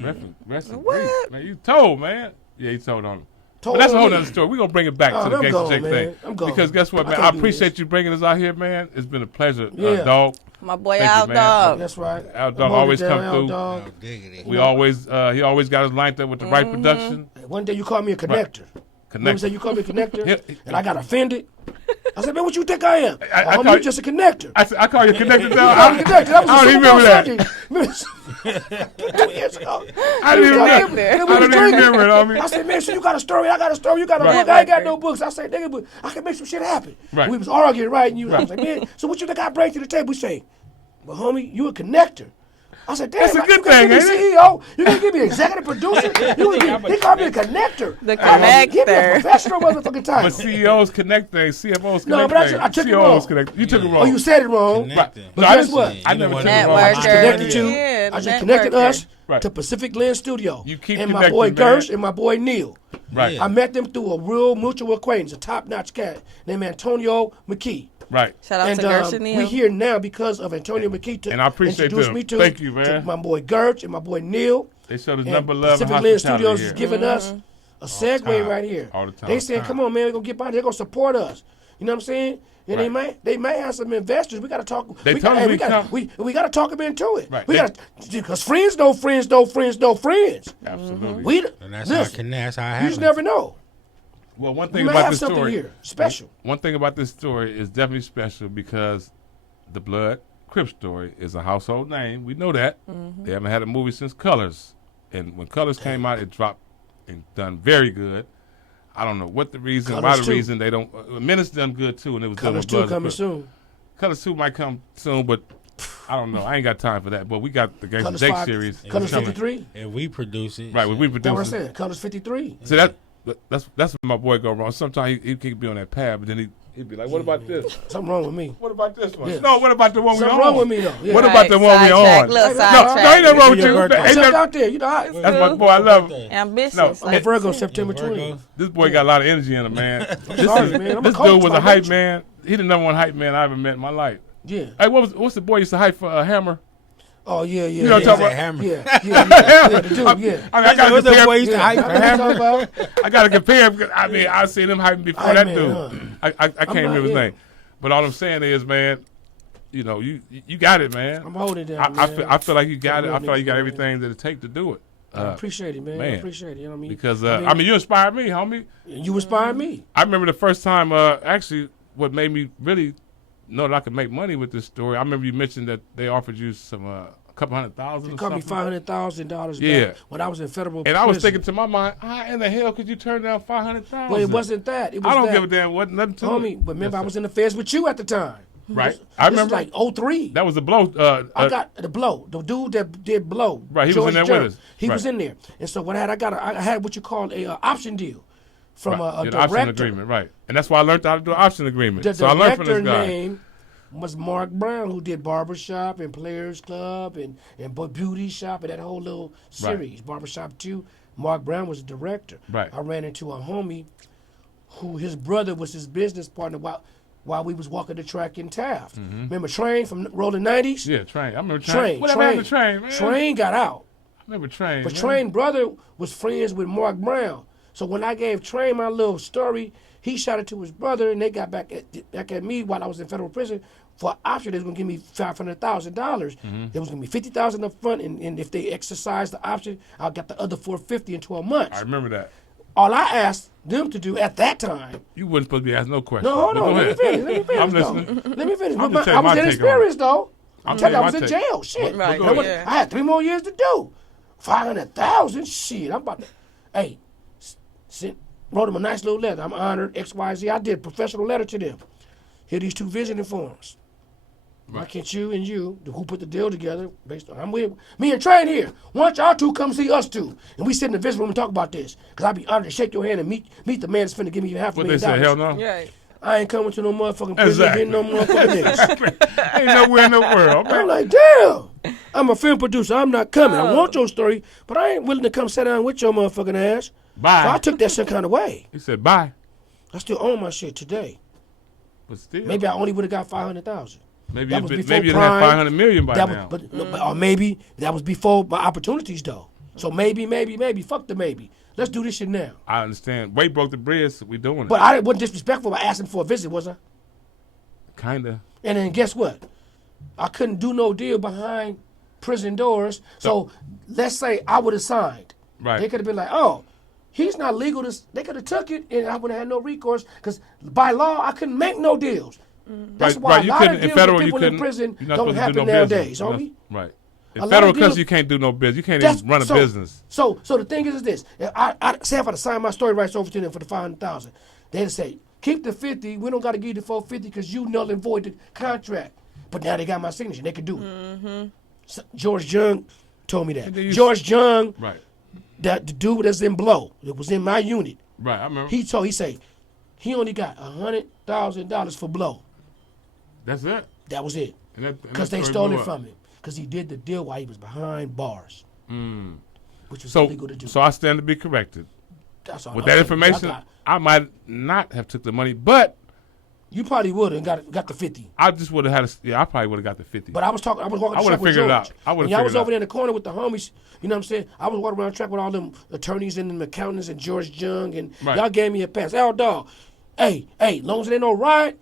him. rest in peace. Man, you told, man. Yeah, he told on him. Told But that's a on whole me. other story. We're going to bring it back Oh, to the I'm Gangster gone, Jake man. thing. I'm gone. Because guess what, I man? can't I do appreciate this. you bringing us out here, man. It's been a pleasure, Yeah. dog. My boy Thank you, Al man. Dog. That's right. Al Dog Hold it always down, come Al through. Dog. Oh, diggity. We always, he always got us lined up with the right production. One day you called me a connector. Remember Connect. you called me a connector? Yeah. And I got offended. I said, man, what you think I am? I I'm call- just a connector. I call you connected now. I'm a connector. That was I don't a even Super Bowl remember that. Sunday. 2 years ago. I don't even remember. And I we was don't even drinking. remember it, homie. I said, man, so you got a story, I got a story, you got a Right. book, I ain't got no books. I said, nigga, but I can make some shit happen. Right. We was arguing, right? And I was Right. like, man, so what you think I bring to the table? We say, well, homie, you a connector. I said, damn, That's a like, good you gonna thing, give me ain't it? CEO? You gonna give me executive producer? He called me a connector. The Give me a connector. professional motherfucking title. But CEOs connect things, CFOs connect No, but things. I took it COOs wrong. connect. You took it wrong. Oh, you said it wrong. Connecting. No, But I guess didn't- what? I never You took know it what? wrong. I just Networker. connected you. Yeah, I the just connected networker. us Right. to Pacific Lens Studio. You keep and my connecting, boy man. Gersh and my boy Neil. Right. I met them through a real mutual acquaintance, a top-notch cat named Antonio McKee. Right. Shout out And to Gersh and we Neil. here now because of Antonio McKee to And I appreciate introduce them. me to, Thank you, to man. my boy Gersh and my boy Neil. They showed us And number love and Pacific Lens hospitality Studios here. is giving us a segue time. right here. All the time. They saying, come on, man, we're going to get behind it. They're going to support us. You know what I'm saying? And Right. they may have some investors. We got to talk. They we told us we we come. we got to talk them into it. Right. We They- got because friends know friends know friends know friends. Absolutely. We And that's listen, how it you happens. just never know. Well, one We thing may about have this something story here special. One thing about this story is definitely special because the Blood Crip story is a household name. We know that. They haven't had a movie since Colors. And when Colors came out, it dropped and done very good. I don't know what the reason, Colors why the 2. reason they don't. Menace done good too, and it was Colors done 2 with coming Bloods, soon. Colors 2 might come soon, but I don't know. I ain't got time for that. But we got the Gangster Colors Jake 5, series. Colors coming. 53. And we produce it. Right, we That's produce what I'm it. saying. Colors 53. So that's where my boy go wrong. Sometimes he could be on that path, but then he'd be like, "What about this? Something wrong with me. What about this one? Yeah. No, what about the one we Something on? wrong with me though. Yeah. What about the one we Sidetrack, on? little No, sidetrack. ain't nothing wrong with Your you. birthday. I Ain't jumped nothing- out there. You know, That's my boy. I love him. Ambitious. No, I'm a like, Virgo, September Virgo. 20th. This boy got a lot of energy in him, man. sorry, man. I'm a This coach dude was by a hype nature. man. He the number one hype man I ever met in my life. Yeah. Hey, what's the boy used to hype for Hammer? Oh yeah, yeah. You know what yeah. I'm talking about? Hammer. Yeah, the dude, yeah. I mean, I gotta What's that compare. boy used to hype for I know what Hammer? you're talking about. I gotta compare him. 'Cause, I mean, I seen him hyping before Hype that man, dude. huh? I can't remember his yeah. name, but all I'm saying is, man, you know, you got it, man. I'm holding it down, I man. feel like you got it. I Real feel like you got niggas, everything that it takes to do it. I appreciate it, man. I man. appreciate it. You know what I mean? Because I mean, you inspired me, homie. You inspired me. I remember the first time. Actually, what made me really know that I could make money with this story. I remember you mentioned that they offered you some a couple $100,000. They or called me something. $500,000 Yeah. back when I was in federal And prison. I was thinking to my mind, how in the hell could you turn down $500,000? Well, it wasn't that. It was I don't that. give a damn what nothing to Homie, it. but remember I was in the feds with you at the time. Right. I This remember. is like 03. That was the blow. I got the blow. The dude that did blow. Right, he was George in there Jung, with us. He was Right. in there. And so what I had, I had what you call a option deal from right. a Yeah, the director. option agreement, right? And that's why I learned how to do an option agreement. The So I learned from director this guy. name was Mark Brown, who did Barbershop and Players Club and Beauty Shop and that whole little series, Barbershop 2. Mark Brown was the director. Right. I ran into a homie who his brother was his business partner while we was walking the track in Taft. Remember Train from Rolling 90s? Yeah, Train. I remember Train. Train. Whatever happened to Train, man? Train got out. I remember Train. But man. Train brother was friends with Mark Brown. So when I gave Train my little story, he shot it to his brother, and they got back at me while I was in federal prison for an option. They was gonna give me $500,000. It was gonna be $50,000 up front, and if they exercise the option, I'll get the other $450 in 12 months. I remember that. All I asked them to do at that time. You wasn't supposed to be asking no questions. No, hold But on. go Let me ahead. finish. Let me finish. I'm though. listening. Let me finish. I'm But just I telling was my in take on it. experience though. I'm I telling was my in take. jail. Shit. Right, Go ahead. yeah. I had 3 more years to do. 500,000. Shit. I'm about to. Hey, wrote them a nice little letter. I'm honored. XYZ. I did a professional letter to them. Here are these 2 visiting forms. Why can't you and you, who put the deal together, based on I'm with me and Train here. Why don't y'all 2 come see us 2, and we sit in the visit room and talk about this? Cause I'd be honored to shake your hand and meet the man that's finna give me half a What million they say? Hell dollars. no. Right. I ain't coming to no motherfucking prison Exactly. getting no motherfucking niggas. Ain't nowhere in the world, I'm man. like, damn. I'm a film producer. I'm not coming. I want your story, but I ain't willing to come sit down with your motherfucking ass. Bye. So I took that some kind of way. He said bye. I still own my shit today. But still, Maybe I only would have got 500,000. maybe that was before maybe you'd have Prime. 500 million by That now. was, or maybe that was before my opportunities though. So maybe. Fuck the maybe. Let's do this shit now. I understand. Wade broke the bridge, so we doing it. But I wasn't disrespectful by asking for a visit, was I? Kinda. And then guess what? I couldn't do no deal behind prison doors. So let's say I would have signed. Right. They could have been like, oh, he's not legal. They could have took it, and I would have had no recourse because by law I couldn't make no deals. That's Right, why right. a You lot couldn't of in deals federal. with You people couldn't. in prison You're not don't supposed happen to do no nowadays, business. homie. Right. A In lot federal of deals- custody, you can't do no business. You can't That's- even run a so- business. So the thing is this: I say if I'd sign my story rights over to them for the 500,000, they'd say keep the 50. We don't got to give you the 450 because you null and void the contract. But now they got my signature. They could do it. So George Jung told me that. then you- George Jung, Right. that the dude that's in Blow, it was in my unit. Right. I remember. He say he only got $100,000 for Blow. That's it. That was it. And that Because they story stole blew it up. from him. Because he did the deal while he was behind bars, which was So, illegal to do. so I stand to be corrected. That's all. With Okay, that information, I might not have took the money, but you probably would have got the 50. I just would have had. I probably would have got the 50. But I was walking I the would've track with figured it George. out. I would've When y'all was figured it over out. there in the corner with the homies, you know what I'm saying? I was walking around the track with all them attorneys and them accountants and George Jung, and Right. y'all gave me a pass. Hey, dog, hey, long as they no riot,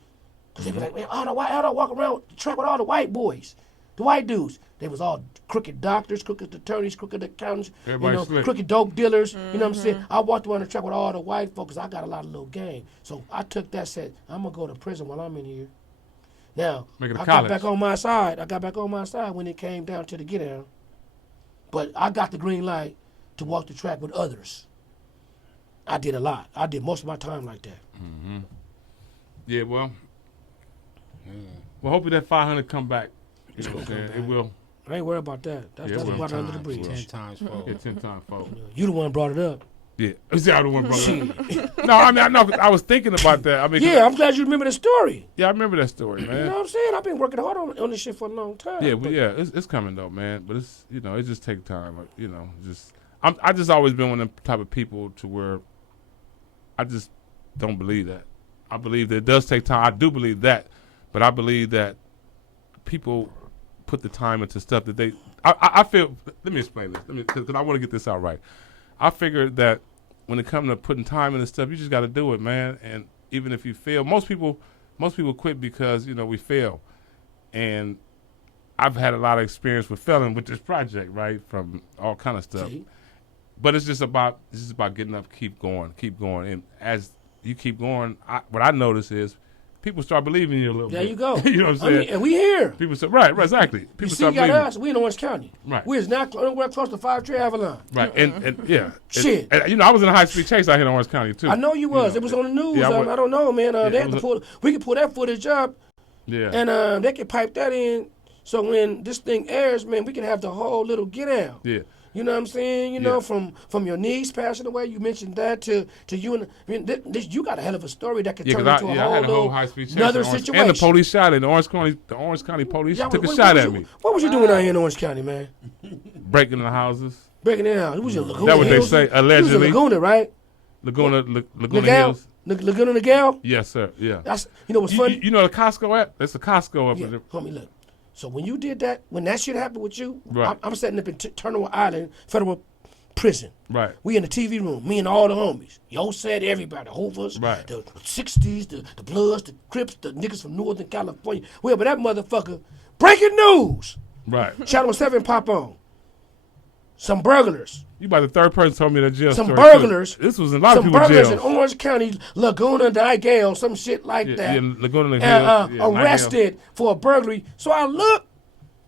because they be like, man, all the walk around the track with all the white boys, the white dudes. They was all crooked doctors, crooked attorneys, crooked accountants, Everybody slick. crooked dope dealers. You know what I'm saying? I walked around the track with all the white folks. I got a lot of little game. So I took that, said, I'm going to go to prison while I'm in here. Now, Make it a I college. got back on my side. I got back on my side when it came down to the get down. But I got the green light to walk the track with others. I did a lot. I did most of my time like that. Mm-hmm. Yeah, well, hopefully that 500 come back. It's gonna come back. It will. I ain't worried about that. That's the water under the bridge. 10 times fold. Yeah, 10 times fold. You the one brought it up. Yeah, see, I the one brought it up. No, I mean, I was thinking about that. I mean, yeah, I'm glad you remember the story. Yeah, I remember that story, man. You know what I'm saying? I've been working hard on this shit for a long time. Yeah, it's coming though, man. But it's it just takes time. I just always been one of the type of people to where I just don't believe that. I believe that it does take time. I do believe that, but I believe that people put the time into stuff that they. I feel. Let me explain this. Because I want to get this out right. I figured that when it comes to putting time into stuff, you just got to do it, man. And even if you fail, most people quit because we fail. And I've had a lot of experience with failing with this project, right? From all kind of stuff. See? But it's just about getting up, keep going, and as you keep going, what I notice is people start believing in you a little bit. There you go. You know what I'm saying? I mean, and we here. People say, right, exactly. People You see, start you got believing. us. We in Orange County. Right. We're not nowhere close to 5 Tree Avalon. Right, and yeah. Shit. And, I was in a high-speed chase out here in Orange County, too. I know you was. It was on the news. Yeah, I don't know, man. They had to we could pull that footage up. Yeah. And they can pipe that in. So when this thing airs, man, we can have the whole little get out. Yeah. You know what I'm saying? You know, from your niece passing away, you mentioned that to you. And I mean, you got a hell of a story that could turn into I had a whole high-speed chase another situation. And the police shot at the Orange County police took a shot at me. What was you doing out here in Orange County, man? Breaking in the houses. Breaking in the house. It was in Laguna That's what Hills. they say, allegedly. You was in Laguna, right? Laguna Hills. Laguna Niguel? Yes, sir. Yeah. That's what's funny? You know the Costco app? That's a Costco app. Yeah, homie, look. So when you did that, when that shit happened with you, right. I'm setting up in Turner Island Federal Prison. Right. We in the TV room, me and all the homies. Yo said everybody, the Hoovers, right. the 60s, the Bloods, the Crips, the niggas from Northern California. Well, but that motherfucker, breaking news. Right. Channel 7 pop on. Some burglars. You about the third person told me that jail some story. Burglars. This was a lot of people jails. Some burglars jails. in Orange County, Laguna Niguel, some shit like that. Yeah, Laguna Niguel. Arrested for a burglary. So I look,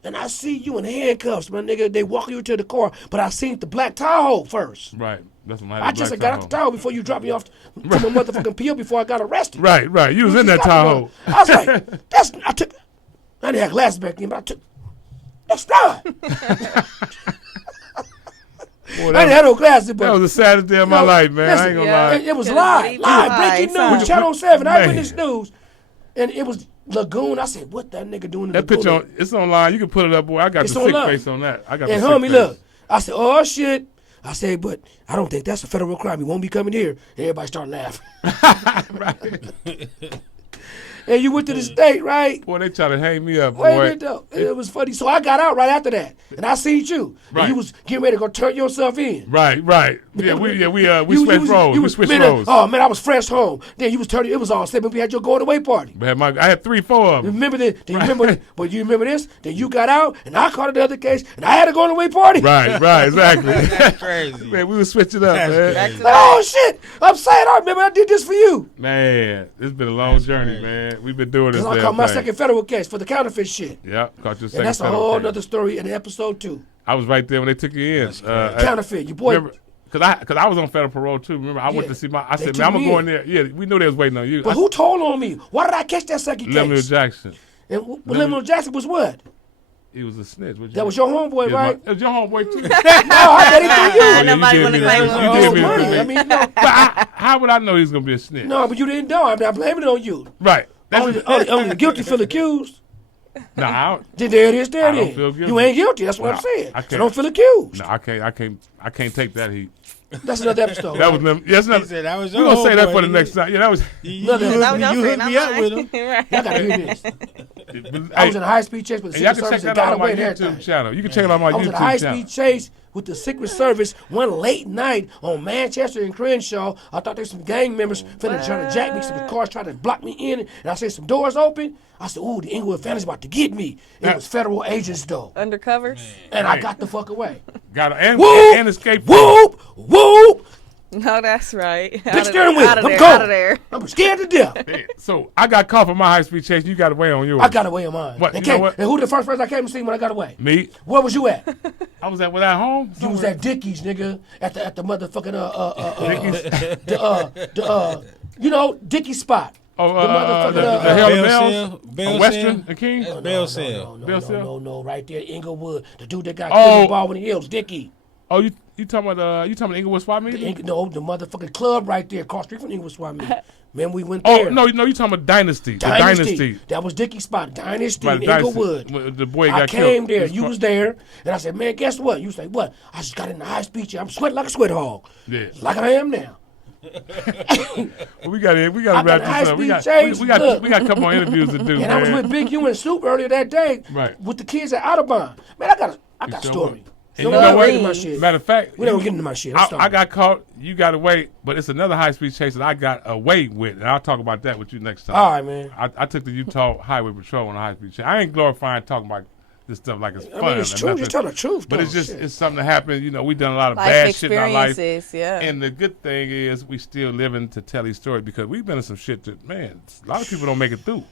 and I see you in handcuffs, my nigga. They walk you to the car, but I seen the black Tahoe first. Right. That's when I just got out the Tahoe before you dropped me off to my motherfucking PO before I got arrested. Right. You was in that Tahoe. I was like, I didn't have glasses back then, but that's not. Boy, I didn't have no glasses, but that was the saddest day of my life, man. I ain't gonna lie. It was live breaking news, Channel 7, Eyewitness News, and it was Lagoon. I said, what that nigga doing in that Laguna? picture, it's online. You can put it up, boy. I got it's the sick online. face on that. I got and the homie, sick look, face. I said, oh shit. I said, but I don't think that's a federal crime. He won't be coming here. And everybody started laughing. Right. And you went to the state, right? Boy, they try to hang me up, boy. Wait a minute, though. It was funny. So I got out right after that, and I seen you. Right. And you was getting ready to go turn yourself in. Right. Yeah, we switched roles. We switched roles. Oh man, I was fresh home. Then you was turning. It was all set. We had your going away party. I had 3-4 of them. Remember that? But you remember this? Then you got out, and I caught the other case, and I had a going away party. Right, exactly. That's crazy. Man, we was switching up, man. Oh shit! I'm saying, I remember I did this for you. Man, it's been a long journey, man. We've been doing this. I caught my second federal case for the counterfeit shit. Yep, caught your second. And that's a whole other story in episode 2. I was right there when they took you in. Counterfeit, your boy. Because I was on federal parole too. Remember, I went to see I said, man, I'm gonna go in there. Yeah, we knew they was waiting on you. But who told on me? Why did I catch that second case? Lemuel Jackson. And Lemuel Jackson was what? He was a snitch. That was your homeboy, right? It was your homeboy too. No, I bet he threw you. Nobody want to claim money. I mean, no. But how would I know he was gonna be a snitch? No, but you didn't know. I mean, I blame it on you. Right. Only the guilty feel accused. Nah, I don't. There it is. There it I don't is. feel guilty. You ain't guilty. That's what I'm saying. I can't. So don't feel accused. No, I can't take that heat. That's another episode. That was them. Yes, He said that was we're your gonna say that homeboy. for the next time. Yeah, that was. You hooked me up with him. Right. I gotta hear this. I was in a high-speed chase with the y'all Secret can check Service and that out got on my away and YouTube everything. channel. You can check it out on my I was in a YouTube channel. high-speed chase with the Secret Service one late night on Manchester and Crenshaw. I thought there was some gang members finna trying to jack me. Some cars trying to block me in. And I said some doors open. I said, ooh, the Inglewood family's about to get me. It was federal agents, though. Undercovers? And I got the fuck away. Got and Whoop, escaped. Whoop! No, that's right. Big steering wheel. Out of I'm there. gone. Out of there. I'm scared to death. Hey, so I got caught for my high-speed chase. You got away on yours. I got away on mine. What, And, you know what? and who the first person I came to see when I got away? Me. Where was you at? I was at home. You was at Dickies, nigga. At the motherfucking Dickies spot. Oh, the motherfucking the Hell Bell Bells, Western, the King. Bell Cell. No, right there, Inglewood. The dude that got killed in Baldwin Hills, Dickie. Oh, you talking about Inglewood Swap Meet? The motherfucking club right there, across the street from Inglewood Swap Meet. Man, we went there. Oh no, you talking about Dynasty? The Dynasty. That was Dickie's spot. Dynasty, Right, Inglewood. Dynasty. The boy I got came killed. there. You was there, and I said, "Man, guess what?" You say, "What?" I just got in the high speed chair. I'm sweating like a sweat hog. Yeah. Like I am now. Well, we got to wrap got this up. We got a couple more interviews to do. And I was with Big U and Snoop earlier that day. Right. With the kids at Audubon. Man, I got a sure story. what? So And you know what? my shit. Matter of fact, We don't get into my shit. I got caught. You got away, but it's another high-speed chase that I got away with, and I'll talk about that with you next time. All right, man. I took the Utah Highway Patrol on a high-speed chase. I ain't glorifying talking about this stuff like it's fun. I mean, it's or true. nothing. Just tell the truth. But though. it's just Shit. it's something that happened. You know, we done a lot of Life bad shit in our life. experiences, yeah. And the good thing is we still living to tell these stories because we've been in some shit that, man, a lot of people don't make it through.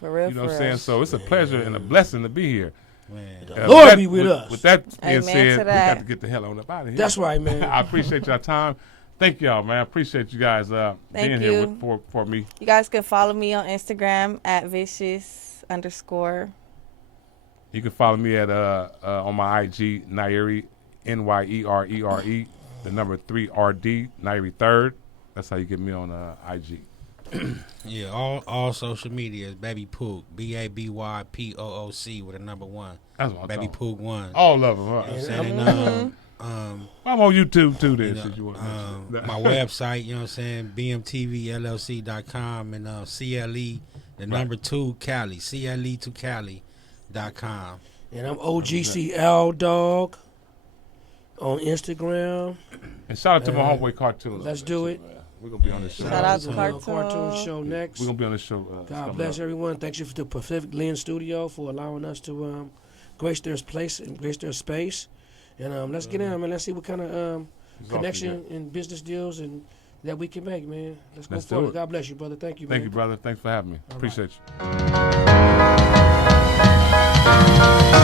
For real, You know what for I'm saying? real. So it's a pleasure and a blessing to be here. The Lord that- be with us. With that being Amen said, to we that. got to get the hell on up out of here. That's right, man. I appreciate your time. Thank y'all, man. I appreciate you guys being Thank here you. for me. You guys can follow me on Instagram at vicious_. You can follow me at on my IG, Nairi, Nyerere, the number 3RD, Nairi 3rd. That's how you get me on IG. Yeah, all social media is Baby Poog, BabyPooc with a number 1. That's what I'm Baby talking Poog 1. All of them, huh? You know what I'm saying? And, I'm on YouTube too, then. you know, since you want my website, you know what I'm saying, bmtvllc.com and CLE, the number 2 Cali, CLE2Cali.com. And I'm OGCL Dog on Instagram. And shout out to my homeboy Cartoon. Let's do it. We're going to be on this show. Shout out to We're gonna do a cartoon show next. We're going to be on this show. God bless everyone. Thank you for the Pacific Lens Studio for allowing us to grace their place and grace their space. And let's get in, man. Let's see what kind of connection and business deals and that we can make, man. Let's go do forward. it. God bless you, brother. Thank you, man. Thank you, brother. Thanks for having me. All Appreciate right. you.